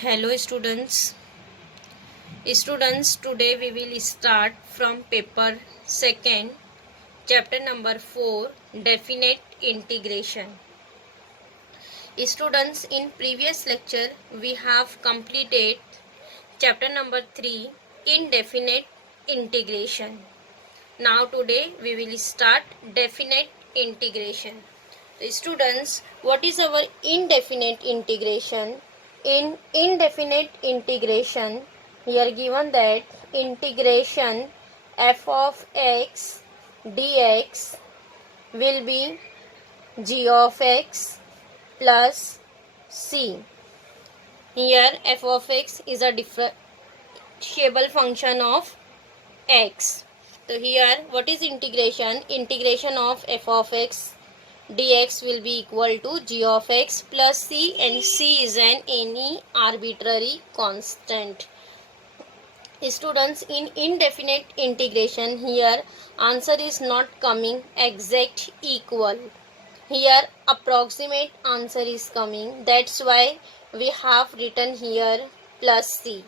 Hello students, today we will start from paper second, chapter number 4, definite integration. Students, in previous lecture we have completed chapter number 3, indefinite integration. Now today we will start definite integration. So students, what is our indefinite integration? In indefinite integration, we are given that integration f of x dx will be g of x plus c. Here f of x is a differentiable function of x. So here what is integration? Integration of f of x dx will be equal to g of x plus c, and c is an any arbitrary constant. Students, in indefinite integration, here answer is not coming exact equal. Here approximate answer is coming. That's why we have written here plus c.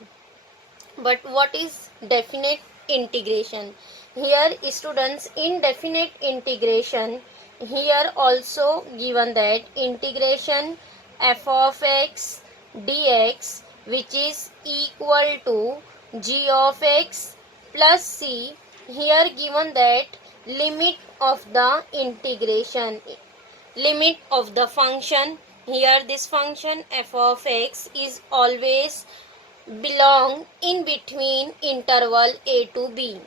But what is definite integration? Here students, in definite integration, here also given that integration f of x dx which is equal to g of x plus c. Here given that limit of the integration, limit of the function. Here this function f of x is always belong in between interval a to b.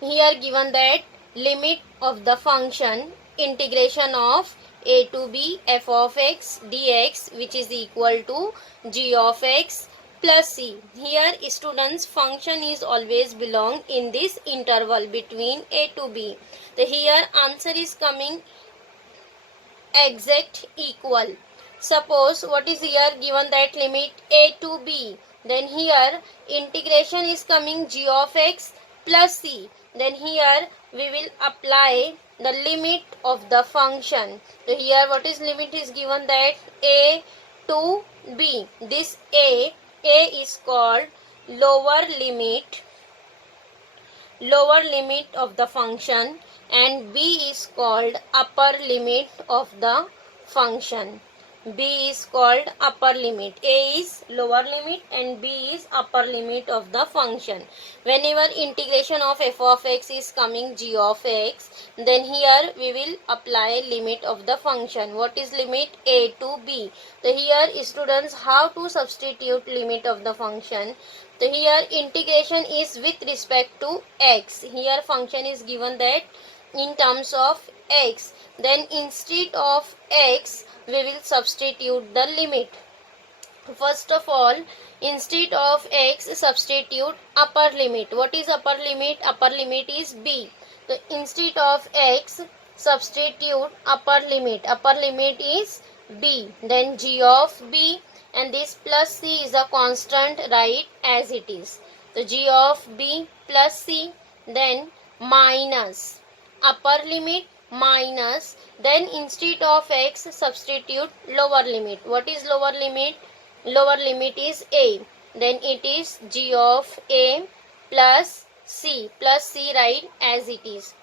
Here given that limit of the function integration of a to b f of x dx which is equal to g of x plus c. Here students, function is always belong in this interval between a to b. So here answer is coming exact equal. Suppose what is here given that limit a to b, then here integration is coming g of x plus c. Then here we will apply the limit of the function. So here what is limit is given that a to b. This a is called lower limit of the function, and b is called upper limit of the function. B is called upper limit. A is lower limit and B is upper limit of the function. Whenever integration of f of x is coming g of x, then here we will apply limit of the function. What is limit? A to b. So here students, how to substitute limit of the function? So here integration is with respect to x. Here function is given that in terms of x. Then instead of x, we will substitute the limit. First of all, instead of x, substitute upper limit. What is upper limit? Upper limit is b. So instead of x, substitute upper limit. Upper limit is b. Then g of b, and this plus c is a constant, right, as it is. So g of b plus c, then minus upper limit minus, then instead of x substitute lower limit. What is lower limit? Lower limit is a, then it is g of a plus c, right, as it is.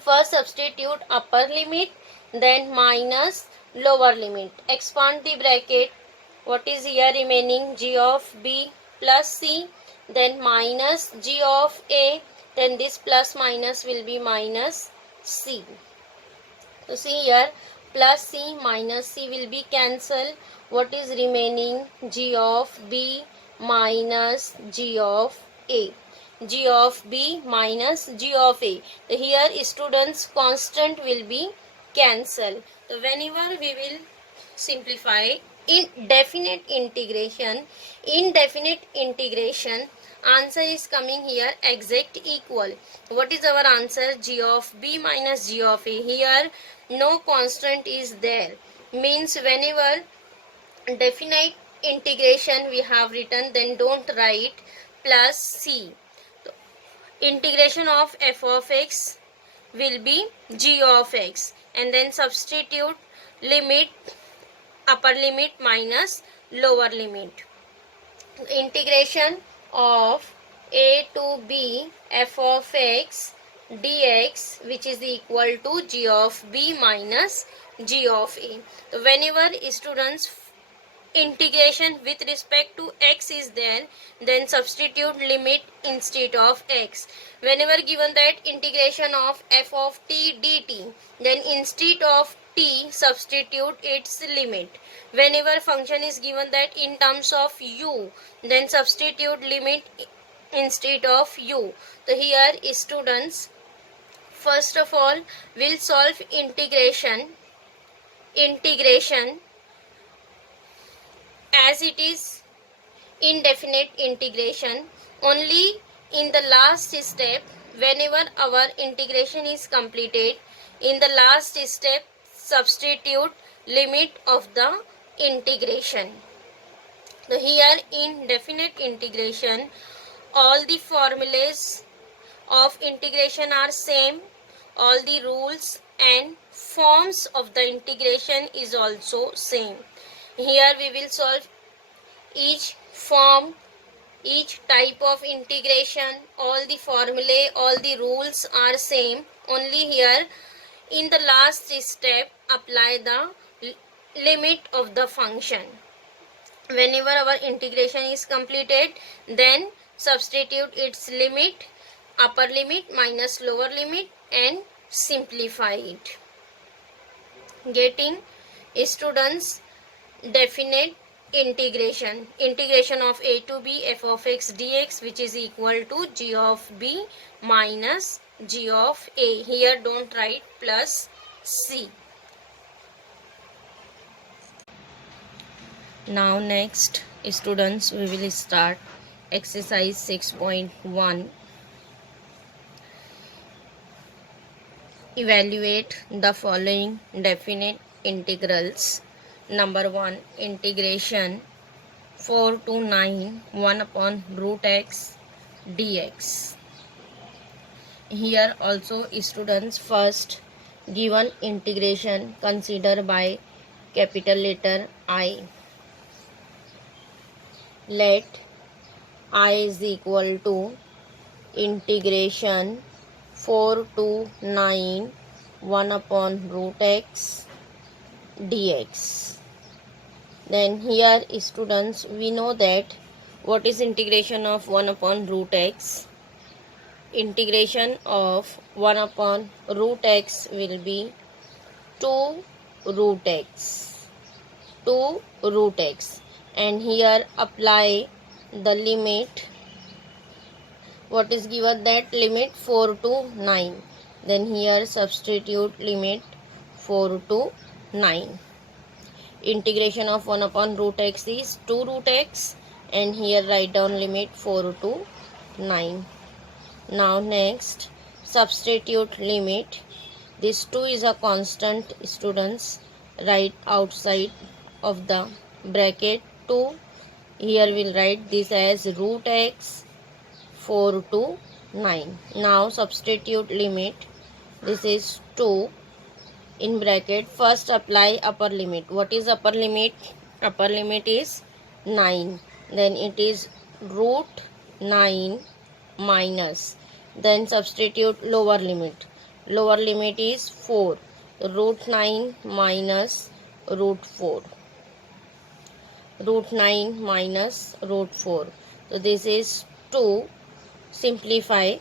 First substitute upper limit, then minus lower limit. Expand the bracket. What is here remaining? G of b plus c, then minus g of a, then this plus minus will be minus c. So see here, plus c minus c will be cancelled. What is remaining? G of b minus g of a. G of b minus g of a. So here students, constant will be cancelled. So whenever we will simplify indefinite integration, answer is coming here exact equal. What is our answer? G of b minus g of a. Here no constant is there, means whenever definite integration we have written, then don't write plus c. So, integration of f of x will be g of x, and then substitute limit upper limit minus lower limit. Integration of a to b f of x dx, which is equal to g of b minus g of a. So whenever students integration with respect to x is there, then substitute limit instead of x. Whenever given that integration of f of t dt, then instead of t substitute its limit. Whenever function is given that in terms of u, then substitute limit instead of u. So here students first of all will solve integration as it is indefinite integration. Only in the last step, whenever our integration is completed, in the last step substitute limit of the integration. So here in definite integration, all the formulas of integration are same, all the rules and forms of the integration is also same. Here we will solve each form, each type of integration, all the formulae, all the rules are same. Only here in the last step apply the limit of the function. Whenever our integration is completed, then substitute its limit, upper limit minus lower limit, and simplify it. Getting students definite integration of a to b f of x dx, which is equal to g of b minus g of a. Here don't write plus c. Now next students, we will start exercise 6.1. Evaluate the following definite integrals. Number 1, integration 4 to 9 1 upon root x dx. Here also students first given integration consider by capital letter I. Let I is equal to integration 4 to 9 1 upon root x dx. Then here students, we know that what is integration of 1 upon root x. Integration of 1 upon root x will be 2 root x, and here apply the limit. What is given that limit 4 to 9, then here substitute limit 4 to 9. Integration of 1 upon root x is 2 root x, and here write down limit 4 to 9. Now next substitute limit. This 2 is a constant students, write outside of the bracket 2. Here we'll write this as root x 4 to 9. Now substitute limit. This is 2 in bracket. First apply upper limit. What is upper limit? Upper limit is 9. Then it is root 9 minus. Then substitute lower limit. Lower limit is 4. Root 9 minus root 4. Root 9 minus root 4. So this is 2. Simplify.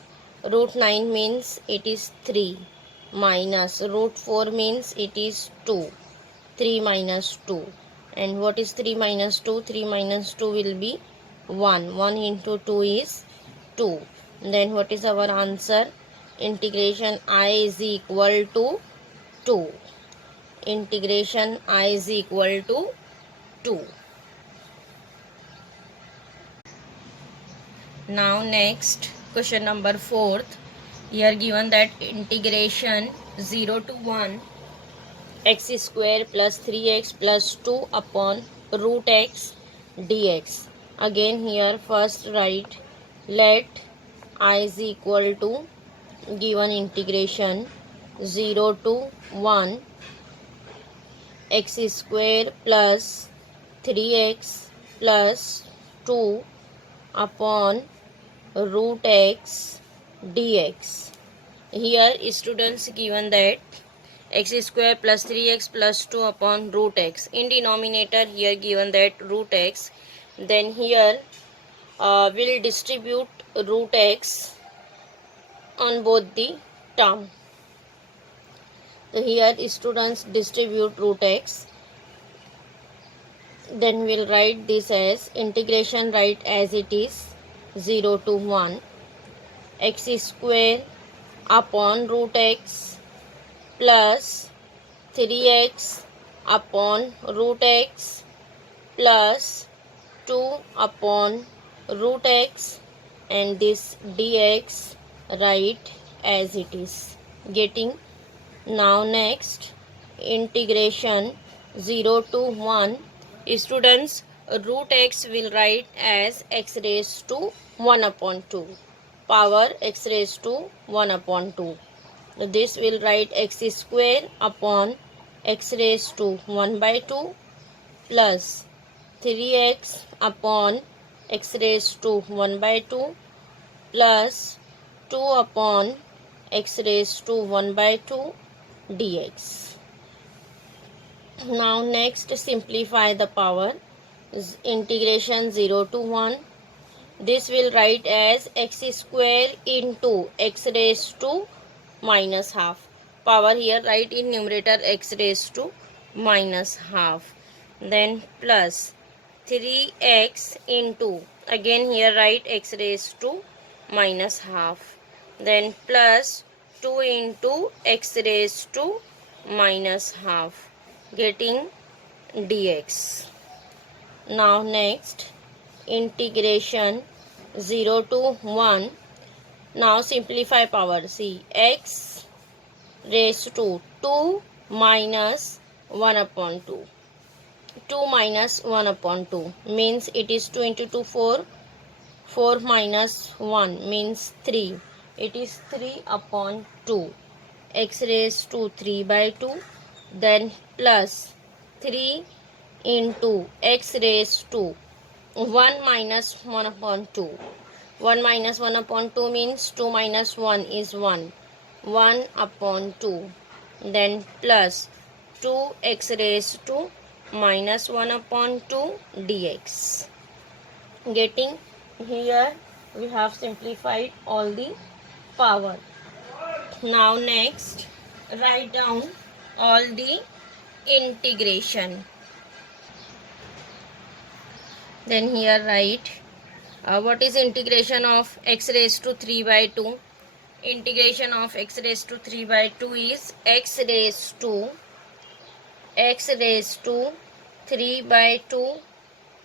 Root 9 means it is 3. Minus root 4 means it is 2. 3 minus 2. And what is 3 minus 2? 3 minus 2 will be 1. 1 into 2 is 2. Then what is our answer? Integration I is equal to 2. Integration I is equal to 2. Now next question number 4. Here given that integration 0 to 1 x square plus 3x plus 2 upon root x dx. Again here first write let I is equal to given integration 0 to 1 x square plus 3x plus 2 upon root x dx. Here students given that x square plus 3x plus 2 upon root x. In denominator here given that root x. Then here we'll distribute root x on both the term. So here students distribute root x. Then we'll write this as integration, write as it is 0 to 1 x square upon root x plus 3x upon root x plus 2 upon root x, and this dx write as it is. Getting? Now next integration 0 to 1. Students, root x will write as x raised to 1 upon 2 power x raised to 1 upon 2. This will write x square upon x raised to 1 by 2 plus 3x upon x raised to 1 by 2 plus 2 upon x raised to 1 by 2 dx. Now next simplify the power. Integration 0 to 1. This will write as x square into x raised to minus half. Power here write in numerator x raised to minus half. Then plus 3x into, again here write x raised to minus half. Then plus 2 into x raised to minus half. Getting dx. Now next integration 0 to 1. Now simplify power. See, x raised to 2 minus 1 upon 2. 2 minus 1 upon 2 means it is 2 into 2 4. 4 minus 1 means 3. It is 3 upon 2. X raised to 3 by 2. Then plus 3 into x raised to 1 minus 1 upon 2. 1 minus 1 upon 2 means 2 minus 1 is 1. 1 upon 2. Then plus 2x raised to minus 1 upon 2 dx. Getting? Here we have simplified all the power. Now next write down all the integration. Then here write what is integration of x raised to 3 by 2. Integration of x raised to 3 by 2 is x raised to 3 by 2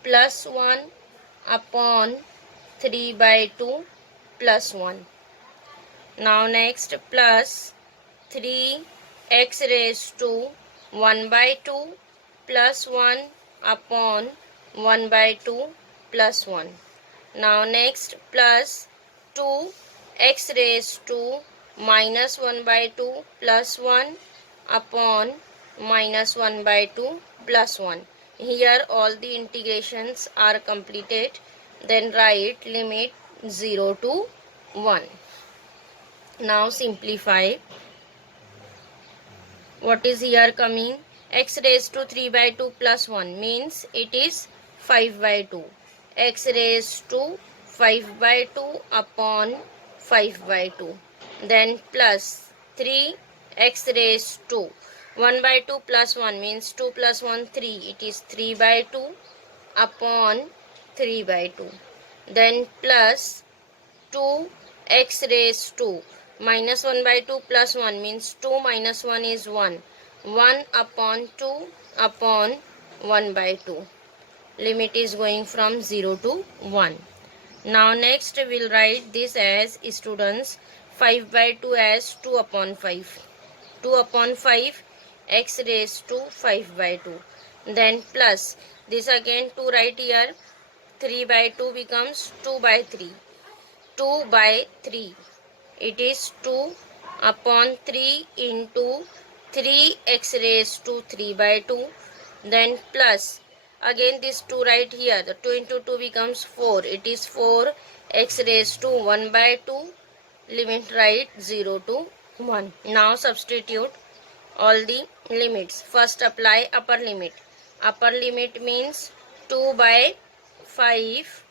plus 1 upon 3 by 2 plus 1. Now next plus 3x raised to 1 by 2 plus 1 upon 1 by 2 plus 1. Now next plus 2x raised to minus 1 by 2 plus 1 upon minus 1 by 2 plus 1. Here all the integrations are completed. Then write limit 0 to 1. Now simplify. What is here coming? X raised to 3 by 2 plus 1 means it is 5 by 2. X raised to 5 by 2 upon 5 by 2. Then plus 3x raised to 1 by 2 plus 1 means 2 plus 1 3. It is 3 by 2 upon 3 by 2. Then plus 2x raised to minus 1 by 2 plus 1 means 2 minus 1 is 1. 1 upon 2 upon 1 by 2. Limit is going from 0 to 1. Now next we'll write this as students 5 by 2 as 2 upon 5. 2 upon 5 x raised to 5 by 2. Then plus this again 2 right here. 3 by 2 becomes 2 by 3. 2 by 3. It is 2 upon 3 into 3x raised to 3 by 2, then plus again this 2 right here, the 2 into 2 becomes 4, it is 4x raised to 1 by 2, limit right 0 to 1. Now substitute all the limits. First apply upper limit. Upper limit means 2 by 5.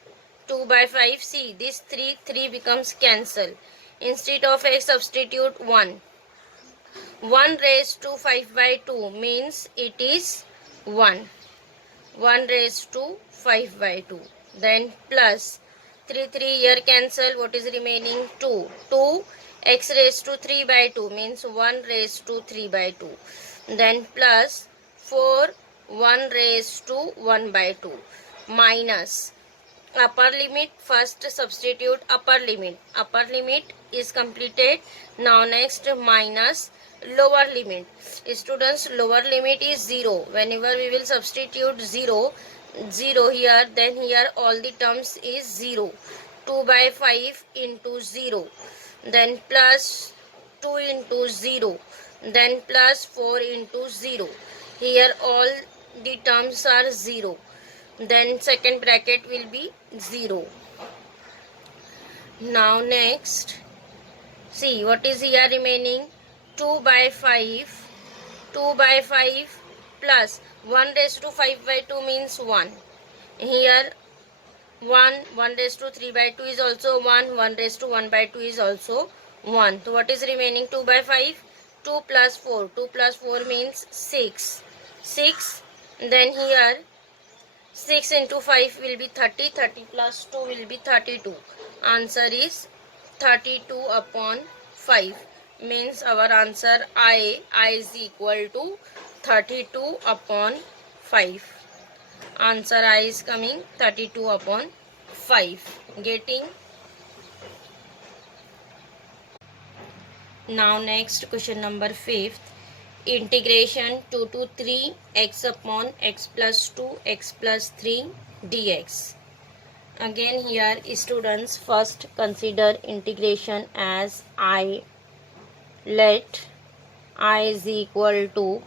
2 by 5, see this 3 becomes cancel. Instead of x substitute 1. 1 raised to 5 by 2 means it is 1. 1 raised to 5 by 2. Then plus 3 here cancel. What is remaining? 2. 2 x raised to 3 by 2 means 1 raised to 3 by 2. Then plus 4 1 raised to 1 by 2 minus upper limit. First substitute upper limit. Upper limit is completed. Now next minus lower limit. Students, lower limit is 0. Whenever we will substitute 0 here, then here all the terms is 0. 2 by 5 into 0, then plus 2 into 0, then plus 4 into 0. Here all the terms are 0. Then second bracket will be 0. Now next, see what is here remaining? 2 by 5. 2 by 5 plus 1 raised to 5 by 2 means 1. Here 1 raised to 3 by 2 is also 1. 1 raised to 1 by 2 is also 1. So what is remaining? 2 by 5. 2 plus 4. 2 plus 4 means 6. 6. Then here 6 into 5 will be 30. 30 plus 2 will be 32. Answer is 32 upon 5. Means our answer I is equal to 32 upon 5. Answer I is coming 32 upon 5. Getting? Now next question number 5th. Integration 2 to 3 x upon x plus 2 x plus 3 dx. Again here students first consider integration as I. Let I is equal to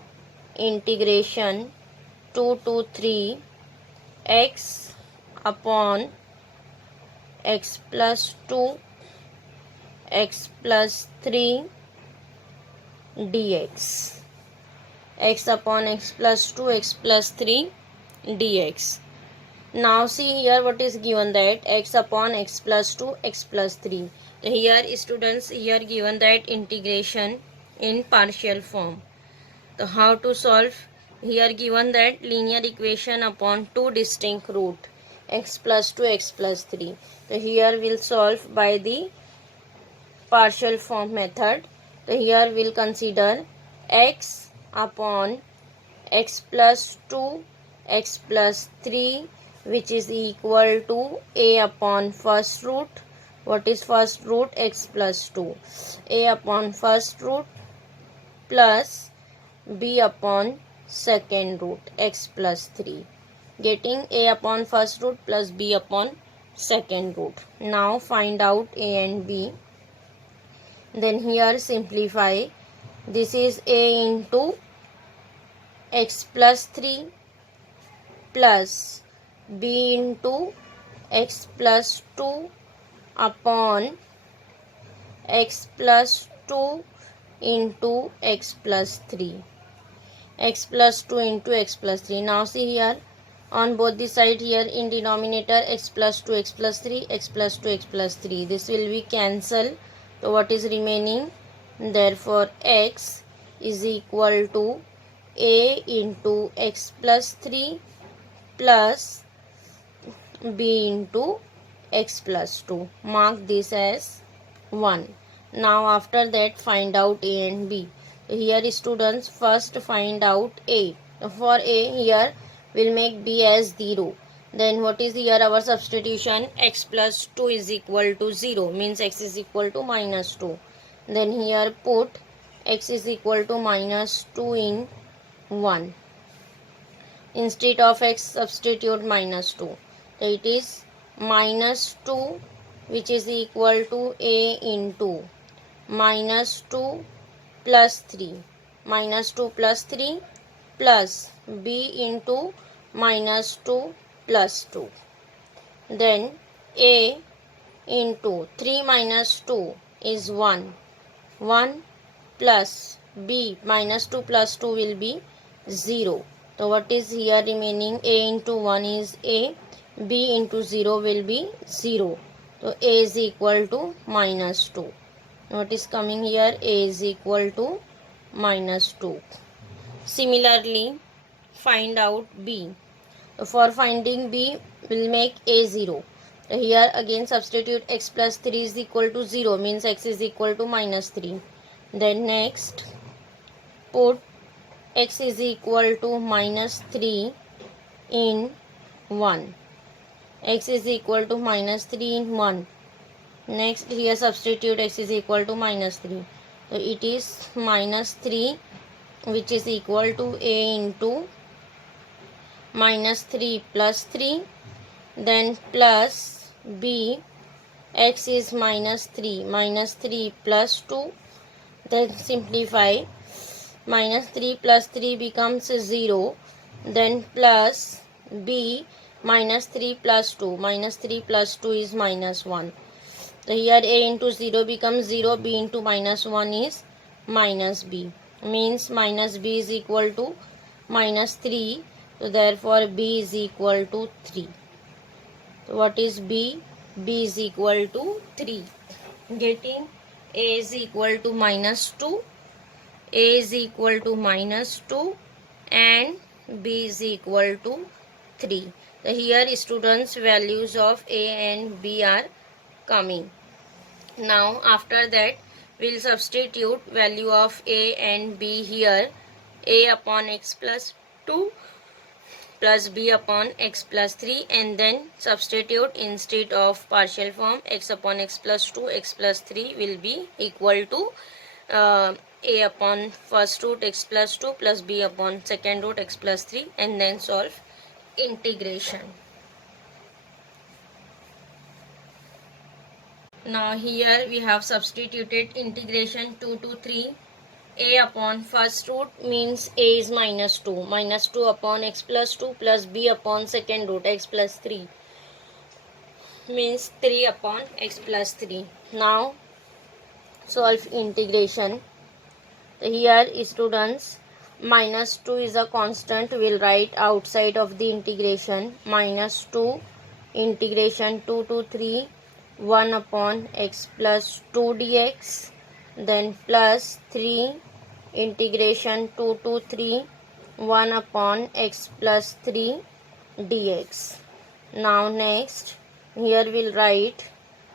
integration 2 to 3 x upon x plus 2 x plus 3 dx. X upon x plus 2 x plus 3 dx. Now see here what is given, that x upon x plus 2 x plus 3. Here students, here given that integration in partial form. So how to solve? Here given that linear equation upon two distinct root x plus 2 x plus 3. So here we'll solve by the partial form method. So here we'll consider x upon x plus 2 x plus 3, which is equal to a upon first root. What is first root? X plus 2. A upon first root plus b upon second root x plus 3. Getting a upon first root plus b upon second root. Now find out a and b. Then here simplify. This is a into x plus 3 plus b into x plus 2 upon x plus 2 into x plus 3. X plus 2 into x plus 3. Now see here on both the side, here in denominator x plus 2 x plus 3 x plus 2 x plus 3. This will be cancel. So what is remaining? Therefore x is equal to a into x plus 3 plus b into x plus 2. Mark this as 1. Now after that find out a and b. Here students first find out a. For a here we'll make b as 0. Then what is here our substitution? X plus 2 is equal to 0, means x is equal to minus 2. Then here put x is equal to minus 2 in 1. Instead of x substitute minus 2. So it is minus 2, which is equal to a into minus 2 plus 3 minus 2 plus 3 plus b into minus 2 plus 2. Then a into 3 minus 2 is 1. 1 plus b minus 2 plus 2 will be 0. So what is here remaining? A into 1 is a, b into 0 will be 0. So a is equal to minus 2. What is coming here? A is equal to minus 2. Similarly, find out b. For finding b, we'll make a 0. Here again substitute x plus 3 is equal to 0, means x is equal to minus 3. Then next put x is equal to minus 3 in 1. X is equal to minus 3 in 1. Next here substitute x is equal to minus 3. So it is minus 3, which is equal to a into minus 3 plus 3, then plus b, x is minus 3 plus 2, then simplify, minus 3 plus 3 becomes 0, then plus b, minus 3 plus 2 is minus 1. So here a into 0 becomes 0, b into minus 1 is minus b, means minus b is equal to minus 3. So therefore b is equal to 3. So what is b? B is equal to 3. Getting a is equal to minus 2, a is equal to minus 2 and b is equal to 3. So here students values of a and b are coming. Now after that we'll substitute value of a and b here. A upon x plus 2 plus b upon x plus 3, and then substitute instead of partial form x upon x plus 2, x plus 3 will be equal to a upon first root x plus 2 plus b upon second root x plus 3, and then solve integration. Now here we have substituted integration 2 to 3. A upon first root means a is minus 2. Minus 2 upon x plus 2 plus b upon second root x plus 3 means 3 upon x plus 3. Now solve integration. Here students, minus 2 is a constant. We'll write outside of the integration. Minus 2 integration 2 to 3, 1 upon x plus 2 dx, then plus 3 integration 2 to 3, 1 upon x plus 3 dx. Now next here we'll write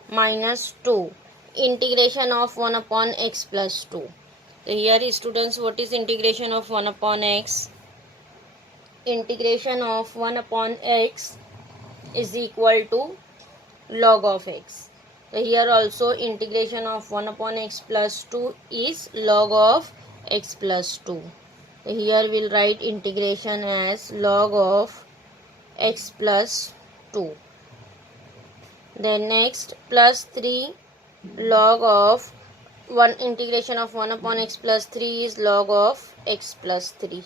minus 2 integration of 1 upon x plus 2. So here students, what is integration of 1 upon x? Integration of 1 upon x is equal to log of x. So here also integration of 1 upon x plus 2 is log of x plus 2. So here we'll write integration as log of x plus 2. Then next plus 3 log of 1 integration of 1 upon x plus 3 is log of x plus 3.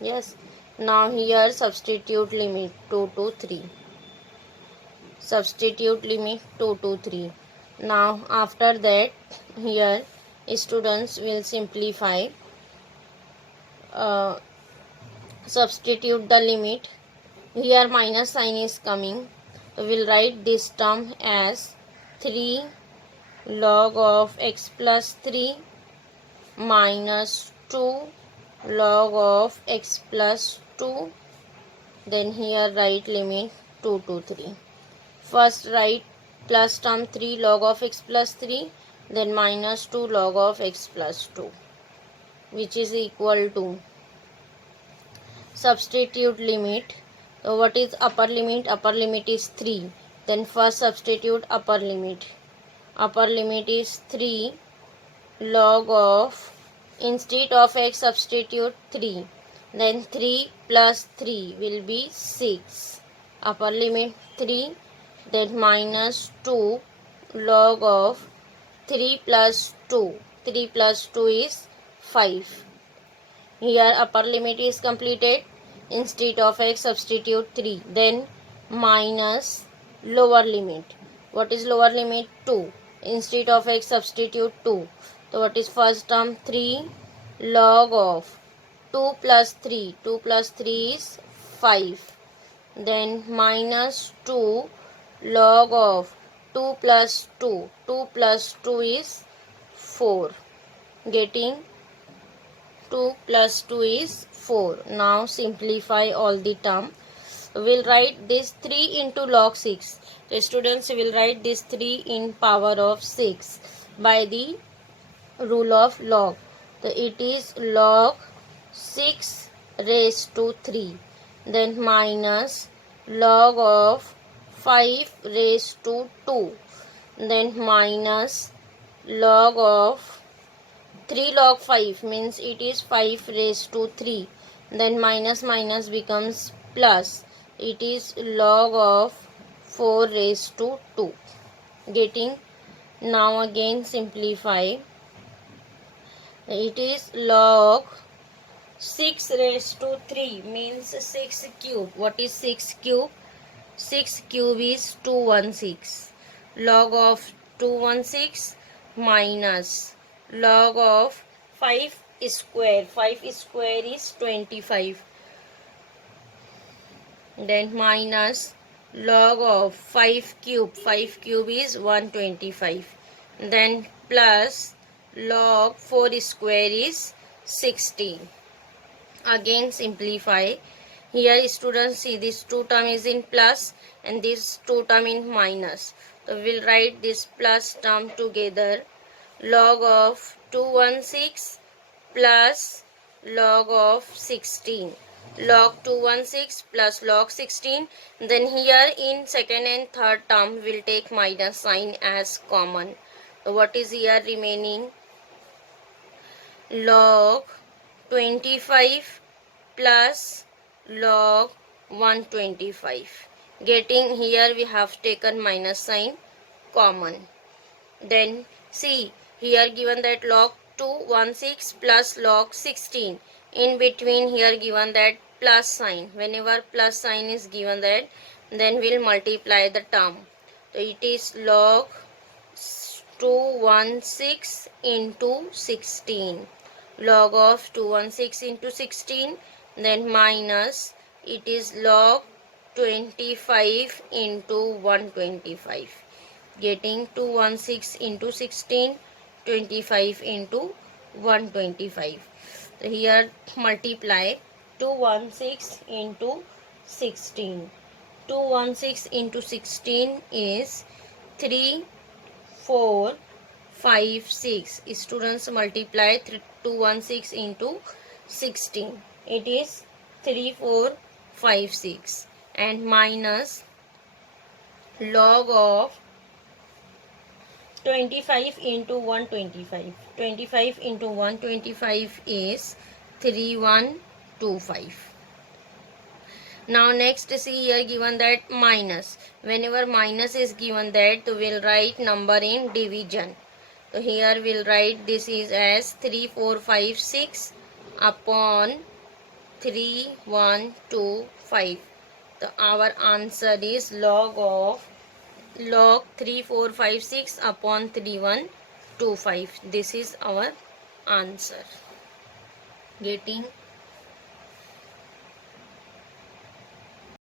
Yes. Now here substitute limit 2 to 3. Substitute limit 2 to 3. Now after that here students will simplify, substitute the limit. Here minus sign is coming. We'll write this term as 3 log of x plus 3 minus 2 log of x plus 2. Then here write limit 2 to 3. First write plus term 3 log of x plus 3, then minus 2 log of x plus 2, which is equal to, substitute limit. So what is upper limit? Upper limit is 3. Then first substitute upper limit. Upper limit is 3 log of, instead of x substitute 3. Then 3 plus 3 will be 6. Upper limit 3. Then minus 2 log of 3 plus 2. 3 plus 2 is 5. Here upper limit is completed. Instead of x substitute 3. Then minus lower limit. What is lower limit? 2. Instead of x substitute 2. So what is first term? 3 log of 2 plus 3. 2 plus 3 is 5. Then minus 2 log of 2 plus 2. 2 plus 2 is 4. Getting 2 plus 2 is 4. Now simplify all the term. We'll write this 3 into log 6. The students will write this 3 in power of 6 by the rule of log. So it is log 6 raised to 3. Then minus log of 5 raised to 2. Then minus log of 3 log 5 means it is 5 raised to 3. Then minus minus becomes plus. It is log of 4 raised to 2. Getting? Now again simplify. It is log 6 raised to 3 means 6 cube. What is 6 cube? 6 cube is 216. Log of 216 minus log of 5 square. 5 square is 25. Then minus log of 5 cube. 5 cube is 125. Then plus log 4 square is 16. Again simplify. Here students see this 2 term is in plus and this 2 term in minus. So we'll write this plus term together. Log of 216 plus log of 16. Log 216 plus log 16. Then here in second and third term we'll take minus sign as common. So what is here remaining? Log 25 plus log 125. Getting here we have taken minus sign common. Then see here given that log 216 plus log 16. In between here given that plus sign. Whenever plus sign is given that, then we'll multiply the term. So it is log 216 into 16. Log of 216 into 16. Then minus it is log 25 into 125. Getting 216 into 16, 25 into 125. So here multiply 216 into 16. 216 into 16 is 3, 4, 5, 6. Students multiply 216 into 16. It is 3, 4, 5, 6. And minus log of 25 into 125. 25 into 125 is 3125. Now next see here given that minus. Whenever minus is given that, we'll write number in division. So here we'll write this is as 3, 4, 5, 6 upon 3, 1, 2, 5. So our answer is log 3, 4, 5, 6 upon 3, 1, 2, 5. This is our answer. Getting